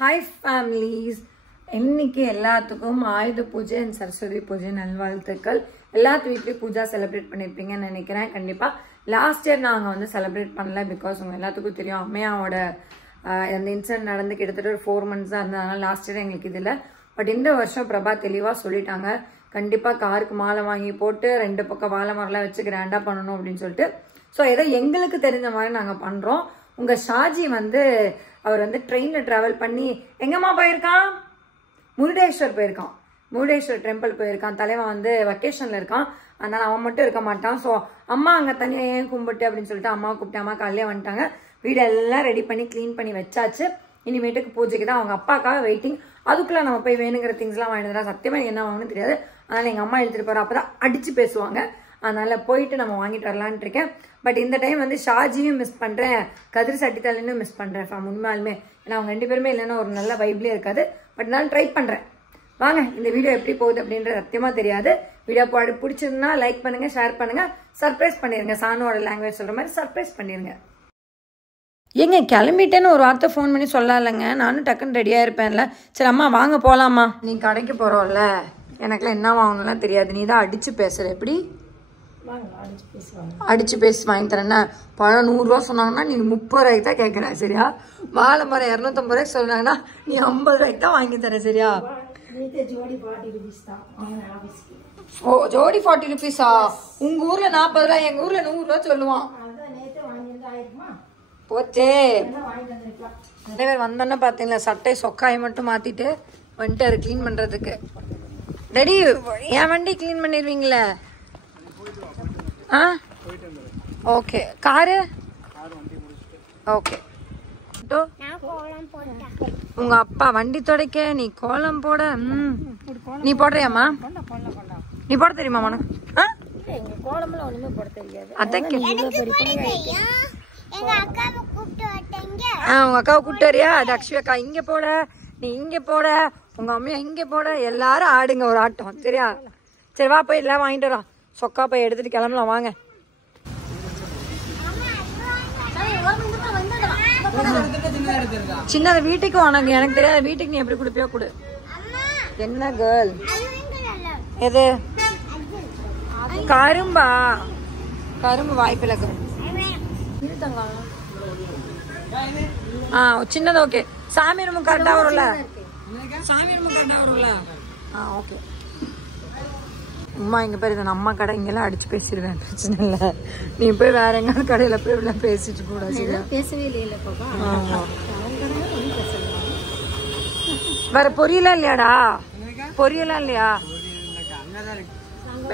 Hi families. இன்னைக்கு எல்லாத்துக்கும் ஆயுத பூஜை and சரஸ்வதி பூஜை நல்வாழ்த்துக்கள். எல்லாத்து வீட்லயும் பூஜா செலிப்ரேட் பண்ணிருப்பீங்கன்னு நினைக்கிறேன். கண்டிப்பா லாஸ்ட் இயர் நாங்க வந்து செலிப்ரேட் பண்ணல பிகாஸ் உங்க எல்லாத்துக்கும் தெரியும் அம்மையாவோட அந்த இன்சிடென்ட் நடந்து கிட்டத்தட்ட ஒரு 4 months தான் இருந்ததுனால லாஸ்ட் இயர் எங்களுக்கு இது இல்லை. பட் இந்த வருஷம் பிரபா தெளிவா சொல்லிட்டாங்க கண்டிப்பா காருக்கு மாலை வாங்கி போட்டு 2 பக்கம் வாழை மரம்லாம் வச்சு கிராண்டா பண்ணணும் அப்படின்னு சொல்லிட்டு. ஸோ ஏதோ எங்களுக்கு தெரிஞ்ச மாதிரி நாங்க பண்றோம். உங்க ஷாஜி வந்து அவர் வந்து ட்ரெயின்ல டிராவல் பண்ணி எங்கம்மா போயிருக்கான், முருடேஸ்வர் போயிருக்கான், முருடேஸ்வர் டெம்பிள் போயிருக்கான். தலைவன் வந்து வெக்கேஷன்ல இருக்கான், அதனால அவன் மட்டும் இருக்க மாட்டான். ஸோ அம்மா அங்க தனியா ஏன் கும்பிட்டு அப்படின்னு சொல்லிட்டு அம்மா கூப்பிட்டு அம்மா காலையிலே வந்துட்டாங்க. வீடெல்லாம் ரெடி பண்ணி கிளீன் பண்ணி வச்சாச்சு. இனிமேட்டுக்கு பூஜைக்கு தான் அவங்க அப்பாக்காக வெயிட்டிங். அதுக்குள்ள நம்ம போய் வேணுங்கிற திங்ஸ் எல்லாம் வாங்கிட்டு சத்தியமா என்ன வாங்கணும்னு தெரியாது. அதனால எங்க அம்மா எடுத்துட்டு போற அப்பதான் அடிச்சு பேசுவாங்க. அதனால போயிட்டு நம்ம வாங்கிட்டு வரலான்ட்டு இருக்கேன். பட் இந்த டைம் வந்து ஷாஜியும் மிஸ் பண்றேன், கதிர் சட்டித்தாலையும் மிஸ் பண்றேன் உண்மையாலுமே. ஏன்னா அவங்க 2 பேருமே இல்லைன்னா ஒரு நல்ல வைப்லயே இருக்காது. பட் நான் ட்ரை பண்றேன். வாங்க இந்த வீடியோ எப்படி போகுது அப்படின்றது சத்தியமா தெரியாது. வீடியோ பிடிச்சிருந்தா லைக் பண்ணுங்க, ஷேர் பண்ணுங்க, சர்ப்ரைஸ் பண்ணிருங்க. சானோட லாங்குவேஜ் சொல்ற மாதிரி சர்ப்ரைஸ் பண்ணிருங்க. ஏங்க கிளம்பிட்டேன்னு ஒரு வார்த்தை ஃபோன் பண்ணி சொல்லலைங்க, நானும் டக்குன்னு ரெடியாக இருப்பேன்ல. சரி அம்மா வாங்க போகலாமா. நீ கடைக்கு போகிறோம்ல, எனக்குலாம் என்ன வாங்கணும்லாம் தெரியாது, நீ தான் அடித்து பேசுகிற. எப்படி அடிச்சு பேசி வாங்கி தரேன்னா பழம் 100 ரூபா சொன்னாங்கன்னா நீ 30 ரூபாய்க்கு தான் கேட்குற சரியா. வாழை மரம் 250 ரூபாய்க்கு சொன்னாங்கன்னா நீ 50 ரூபாய்க்கு தான் வாங்கி தர சரியா. ஓ ஜோடி 40 rupees-ஆ? உங்க ஊர்ல 40 ரூபாய், எங்க ஊர்ல 100 ரூபா சொல்லுவான். போச்சே வந்தோன்னா பாத்தீங்களா, சட்டை சொக்காயை மட்டும் மாத்திட்டு வந்துட்டாரு கிளீன் பண்றதுக்கு. ரெடி என் வண்டி கிளீன் பண்ணிடுவீங்களே? Okay car okay. உங்க அப்பா வண்டி துடைக்க, நீ கோலம் போட. நீ போடுறியாமா? நீ போட தெரியுமா உனக்கு? உங்க அக்காவை கூப்பிட்டு வரியா? தக்ஷி அக்கா இங்க போட, நீ இங்க போட, உங்க அம்மையா இங்க போட, எல்லாரும் ஆடுங்க ஒரு ஆட்டம் சரியா. சரி வா போய் எல்லாம் வாங்கிட்டு வரோம். சொக்கா போய் எடுத்துட்டு கிளம்பலாம் வாங்க. சின்னது வீட்டுக்கு உனக்கு எனக்கு தெரியாது, வீட்டுக்கு நீ எப்படி குடுப்பியோ கொடு. என்ன கேர்ள் எது? கரும்பா? கரும்பு வாய்ப்பில்லை. சின்னது ஓகே. சாமி ரூம் கரெக்டா வரும்ல? சாமி ரூம் கரெக்டா வரும்ல? ஓகே. அம்மா இங்க பேரு அம்மா கடை, இங்கெல்லாம் அடிச்சு பேசிடுவேன், பிரச்சனை இல்ல. நீ போய் வேற எங்காவது கடையில போய் எல்லாம் பேசிட்டு கூட பேசவே இல்லையில. வேற பொரியலாம் இல்லையாடா? பொரியலாம் இல்லையா?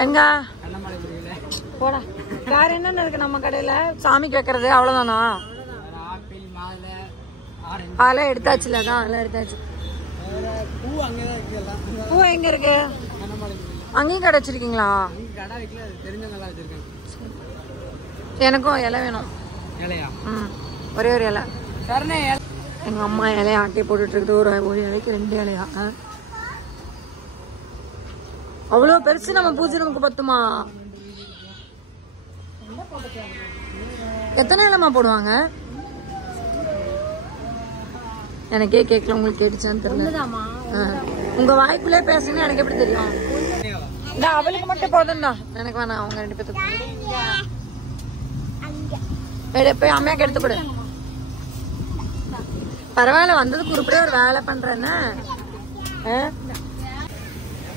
எங்க போடா. வேற என்னென்ன இருக்கு நம்ம கடையில? சாமி கேக்குறது அவ்வளவுதானா? அதெல்லாம் எடுத்தாச்சுல? தான் அதெல்லாம் எடுத்தாச்சு. பூ எங்க இருக்கு? அங்கேயும் கடை வச்சிருக்கீங்களா? எனக்கும் இலை வேணும். ஒரே ஒரு இலை. எங்க அம்மா இலைய ஆட்டை போட்டுட்டு இருக்குது. ஒரு இலைக்கு 2 இலையா? அவ்வளவு பெருசு நம்ம பூஜை நமக்கு பத்துமா? எத்தனை இலைமா போடுவாங்க? எனக்கே கேட்கல, உங்களுக்கு கேட்டுச்சான்னு தெரியல. உங்க வாய்க்குள்ளே பேசுங்க, எனக்கு எப்படி தெரியும்? அவளுக்கு மட்டும் போதும்டா, எனக்கு வேணாம். அவங்க 2 பேத்துக்கு போய் அம்மையாக்கு எடுத்து கொடு. பரவாயில்ல, வந்ததுக்கு உருப்படியா ஒரு வேலை பண்றேன்னு.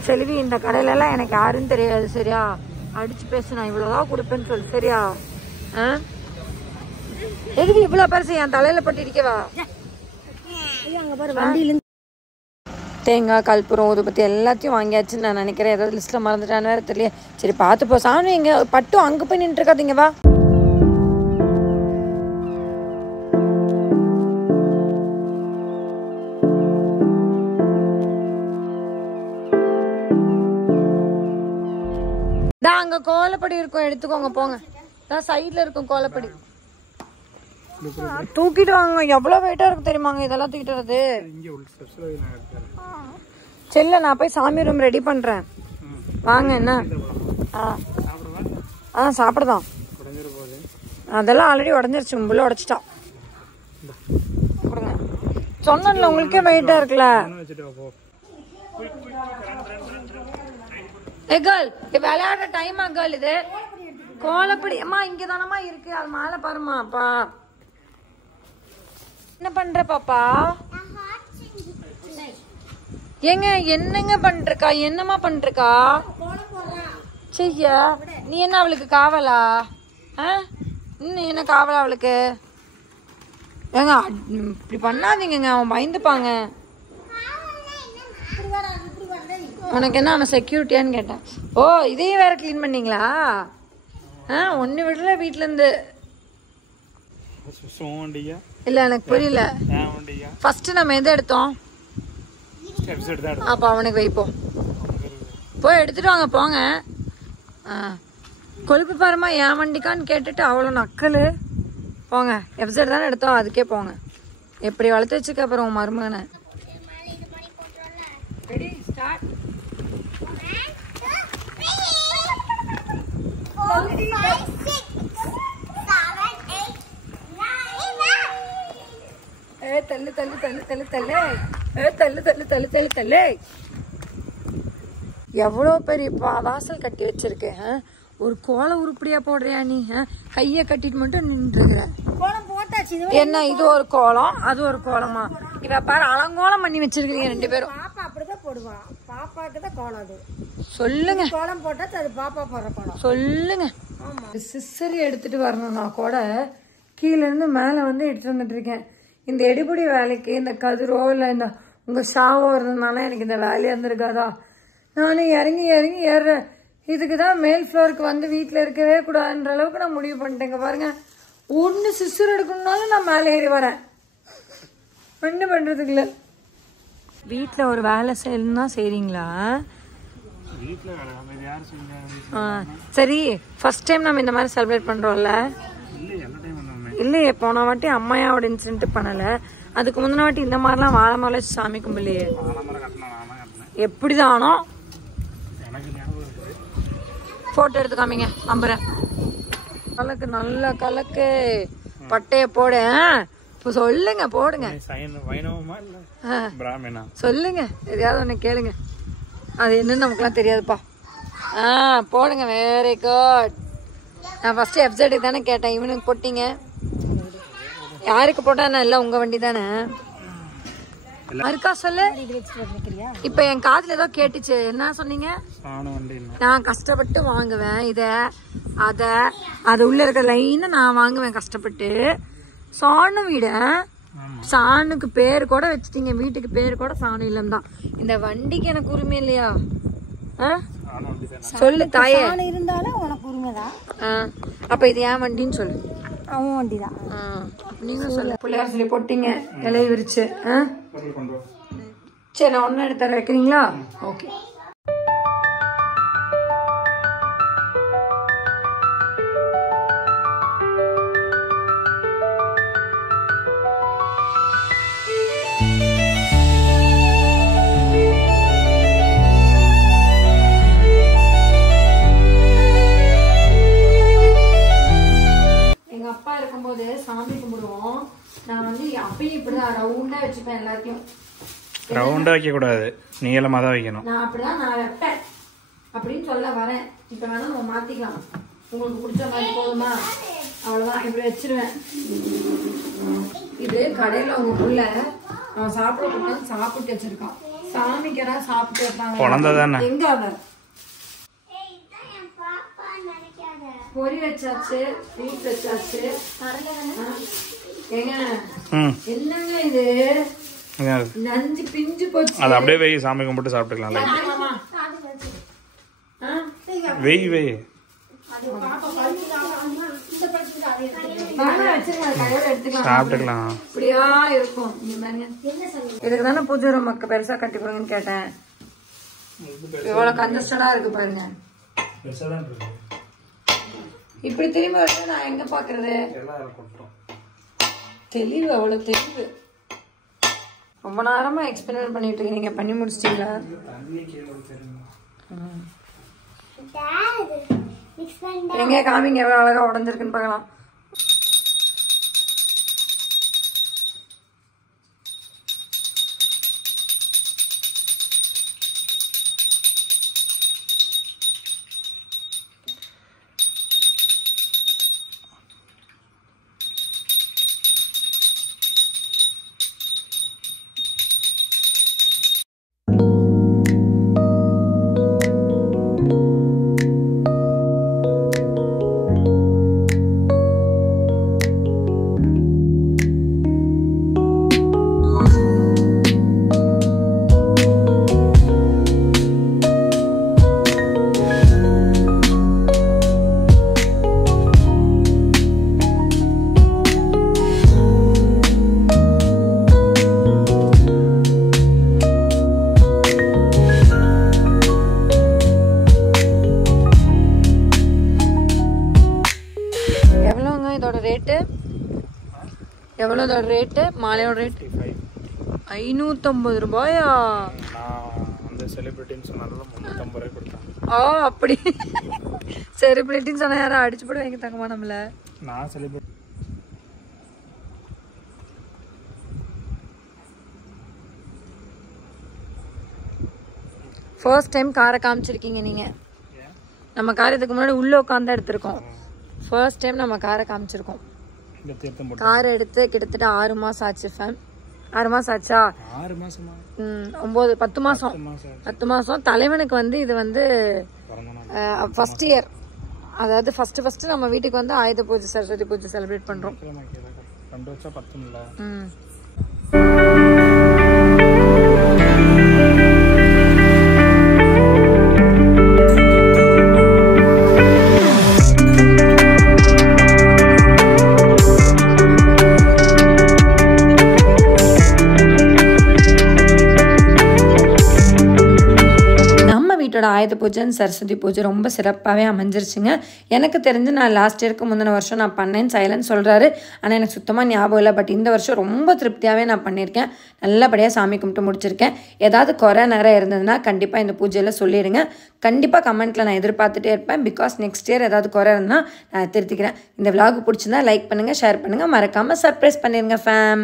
செல்வி இந்த கடையில எல்லாம் எனக்கு யாருன்னு தெரியாது சரியா. அடிச்சு பேசு, நான் இவ்வளவுதான் கொடுப்பேன்னு சொல்லு சரியா. எதுக்கு இவ்வளவு பெருசு என் தலையில பட்டு இருக்கவா? தேங்காய், கல்பூரம், ஊதுபத்தி எல்லாத்தையும் வாங்கியாச்சுன்னு நான் நினைக்கிறேன். ஏதாவது லிஸ்ட்ல மறந்துட்டான்னு வேற தெரியல. சரி பார்த்து போ. சாமி இங்க பட்டு அங்க போய் நின்று இருக்காதீங்க, வா. அங்க கோலப்படி இருக்கும், எடுத்துக்கோங்க போங்க. சைட்ல இருக்கும் கோலப்படி. தூக்கிட்டு வாங்க. எவ்வளவு வெயிட்டா இருக்கு தெரியுமாங்க இதெல்லாம் தூக்கிட்டு வருது. செல்ல நான் போய் சாமி ரூம் ரெடி பண்றேன், வாங்க. என்ன சாப்பிடுதான். அதெல்லாம் ஆல்ரெடி உடஞ்சிருச்சு, உள்ள உடைச்சிட்டான். சொன்னல உங்களுக்கே வெயிட்டா இருக்குல்ல. கேர்ள் விளையாடுற டைமா கேர்ள் இது கோலப்படி அம்மா இங்க தானமா இருக்கு. அது மேல பாருமா அப்பா. என்ன பண்ற பாப்பா? ஏங்க என்னங்க பண்றக்கா? என்னமா பண்றக்கா? செய்ய நீ என்ன அவளுக்கு காவலா? இன்னும் என்ன காவலா அவளுக்கு? ஏங்க இப்படி பண்ணாதீங்க, அவன் பயந்துப்பாங்க. உனக்கு என்ன அவன் செக்யூரிட்டியான்னு கேட்டேன். ஓ இதையும் வேற கிளீன் பண்ணீங்களா? ஒன்னு விடல வீட்டுல இருந்து. இல்ல எனக்கு புரியல. ஃபர்ஸ்ட் நம்ம எதை எடுத்தோம்? அப்ப அவனுக்கு வைப்போம். போய் எடுத்துட்டு வாங்க போங்க. கொழுப்பு பாருமா என் வண்டிக்கான்னு கேட்டுட்டு அவ்வளோ நக்கலு. போங்க எஃப்செட் தானே எடுத்தோம் அதுக்கே போங்க. எப்படி வளர்த்து வச்சுக்க அப்புறம் உன் மருமகனை. தள்ளு தள்ளு தள்ளு தள்ளு தள்ளு தள்ளு தள்ளு தள்ளு தள்ளு தள்ளு. எவ்வளோ பெரிய வாசல் கட்டி வச்சிருக்கேன். ஒரு கோலம் உருப்படியா போடுறியா நீ? கைய கட்டிட்டு மட்டும் நின்றுகிற. என்ன இது ஒரு கோலம் அது ஒரு கோலமா? இவ பாரு அலங்கோலம் பண்ணி வச்சிருக்கீங்க ரெண்டு பேரும். பாப்பா அப்படிதான் போடுவா. பாப்பாக்கு தான் கோலம் அது. சொல்லுங்க. கோலம் போட்டா அது பாப்பா போடுற கோலம். சொல்லுங்க. சிஸ்ஸரி எடுத்துட்டு வரணும்னா கூட கீழே இருந்து மேல வந்து எடுத்துட்டு வந்துட்டு இருக்கேன். இந்த எடுபடி வேலைக்கு இந்த கதிரோ இல்ல இந்த உங்க ஷாவோ இருந்ததுனால எனக்கு இந்த வேலையா இருந்திருக்காதா? நானும் இறங்கி இறங்கி ஏறுறேன். இதுக்குதான் மேல் ஃப்ளோருக்கு வந்து வீட்டுல இருக்கவே கூடாதுன்ற அளவுக்கு நான் முடிவு பண்ணிட்டேங்க. பாருங்க ஒன்னு சிஸ்டர் எடுக்கணும்னாலும் நான் மேலே ஏறி வரேன். என்ன பண்றதுக்கு இல்ல. வீட்டுல ஒரு வேலை செய்யணும்னா செய்றீங்களா? சரி ஃபர்ஸ்ட் டைம் நம்ம இந்த மாதிரி செலிப்ரேட் பண்றோம்ல. இல்லையே போன வாட்டி அம்மையாவோட இன்சிடென்ட் பண்ணல. அதுக்கு முந்தின வாட்டி இந்த மாதிரிலாம் வாழை மலை சாமி கும்பிடலையே. எப்படிதானோ போட்டோ எடுத்து காமிங்க. நம்புறேன். கலக்கு நல்ல கலக்கு பட்டைய போட. சொல்லுங்க போடுங்க. சொல்லுங்க எதையாவது ஒண்ணு கேளுங்க. அது என்னன்னு நமக்குலாம் தெரியாதுப்பா. போடுங்க. Very good. நான் ஃபர்ஸ்ட் எஃப்செட்டுக்கு தானே கேட்டேன். இவனுக்கு போட்டீங்க. யாருக்கு போட்டா இல்ல உங்க வண்டி தானே இருக்கா? சொல்லு. இப்ப என் காதுல ஏதோ கேட்டுச்சு. என்ன சொன்னீங்க? நான் கஷ்டப்பட்டு வாங்குவேன் இத அத. அது உள்ள இருக்க லைன் நான் வாங்குவேன் கஷ்டப்பட்டு. சாணு வீட சாணுக்கு பேர் கூட வச்சுட்டீங்க. வீட்டுக்கு பேர் கூட சாணு இல்லம் தான். இந்த வண்டிக்கு எனக்கு உரிமை இல்லையா? சொல்லு தாயே. இருந்தாலும் உனக்கு உரிமைதான். அப்ப இது ஏன் வண்டின்னு சொல்லு. அவன் வண்டிதான். நீங்க சொல்லு. பிள்ளையார் சொல்லி போட்டீங்க இலைய விரிச்சு. சரி நான் ஒன்னு எடுத்து வைக்கிறீங்களா? ஓகே. அப்பா இருக்கும்போது சாமி கும்பிடுவோம். நான் வந்து அப்பயும் இப்படிதான் ரவுண்டா வச்சுப்பேன். எல்லாத்தையும் ரவுண்டா வைக்க கூடாது, நீளமா தான் வைக்கணும். நான் அப்படிதான் நான் வைப்பேன் அப்படின்னு சொல்ல வரேன். இப்ப வேணா நம்ம மாத்திக்கலாம். உங்களுக்கு பிடிச்ச மாதிரி போதுமா? அவ்வளவுதான். இப்படி வச்சிருவேன். இது கடையில உங்க புள்ள அவன் சாப்பிட போட்டான் சாப்பிட்டு வச்சிருக்கான். சாமிக்கு ஏதாவது சாப்பிட்டு வைப்பாங்க. குழந்தைதானே. எங்க அவன் பொரி வச்சாச்சு, ஸ்வீட் வச்சாச்சு. ஏங்க என்னங்க இது நஞ்சு பிஞ்சு போச்சு. அது அப்படியே வெய், சாமி கும்பிட்டு சாப்பிட்டுக்கலாம். வெய் வெய் சாப்பிட்டுக்கலாம். இப்படியா இருக்கும். இதுக்கு தானே பூஜை ரூம் பெருசா கட்டி கொடுங்கன்னு கேட்டேன். இவ்வளவு கன்ஜஸ்டடா இருக்கு பாருங்க. இப்படி திரும்பி வச்சு நான் எங்க பாக்குறது? தெளிவு அவ்வளவு தெளிவு. ரொம்ப நேரமா எக்ஸ்பிளைன் பண்ணிட்டு இருக்கீங்க. நீங்க பண்ணி முடிச்சிட்டீங்களா? எங்க காமிங்க எவ்வளவு அழகா உடஞ்சிருக்குன்னு பார்க்கலாம். எவ்வளோ ரேட்டு மாலையோட ரேட் 550 ரூபாயா? நான் அந்த செலிபிரிட்டின்னு சொன்னாலும் 350 ரூபாய் கொடுத்தாங்க. அப்படி செலிபிரிட்டின்னு சொன்னா யாரும் அடிச்சு போட வைங்க தங்கமா நம்மள. நான் செலிபிரிட்டி ஃபர்ஸ்ட் டைம் காரை காமிச்சிருக்கீங்க நீங்க. நம்ம கார் இதுக்கு முன்னாடி உள்ள உட்காந்து எடுத்திருக்கோம். ஃபர்ஸ்ட் டைம் நம்ம காரை காமிச்சிருக்கோம். கார் எடுத்து கிட்டத்தட்ட 6 மாசம் ஆச்சு ஃபேம். 6 மாசம் ஆச்சா? 6 மாசமா? 10 மாசம். 10 மாசம். தலைவனுக்கு வந்து இது வந்து ஃபர்ஸ்ட் இயர். அதாவது ஃபர்ஸ்ட் நம்ம வீட்டுக்கு வந்து ஆயுத பூஜை சரஸ்வதி பூஜை செலிப்ரேட் பண்றோம். 2 வருஷம் 10 இல்ல. ஆயுத பூஜை சரஸ்வதி பூஜை ரொம்ப சிறப்பாகவே அமைஞ்சிருச்சுங்க. எனக்கு தெரிஞ்சு நான் லாஸ்ட் இயருக்கு முந்தின வருஷம் நான் பண்ணேன்னு சைலன்ட் சொல்கிறாரு. ஆனால் எனக்கு சுத்தமாக ஞாபகம் இல்லை. பட் இந்த வருஷம் ரொம்ப திருப்தியாகவே நான் பண்ணியிருக்கேன். நல்லபடியாக சாமி கும்பிட்டு முடிச்சிருக்கேன். ஏதாவது குறை நேரம் இருந்ததுன்னா கண்டிப்பாக இந்த பூஜையில் சொல்லிடுங்க. கண்டிப்பாக கமெண்ட்டில் நான் எதிர்பார்த்துட்டே இருப்பேன். பிகாஸ் நெக்ஸ்ட் இயர் ஏதாவது குறை இருந்தால் நான் திருத்திக்கிறேன். இந்த விலாக் பிடிச்சிருந்தா லைக் பண்ணுங்கள், ஷேர் பண்ணுங்கள், மறக்காமல் சர்ப்ரைஸ் பண்ணிடுங்க ஃபேம்.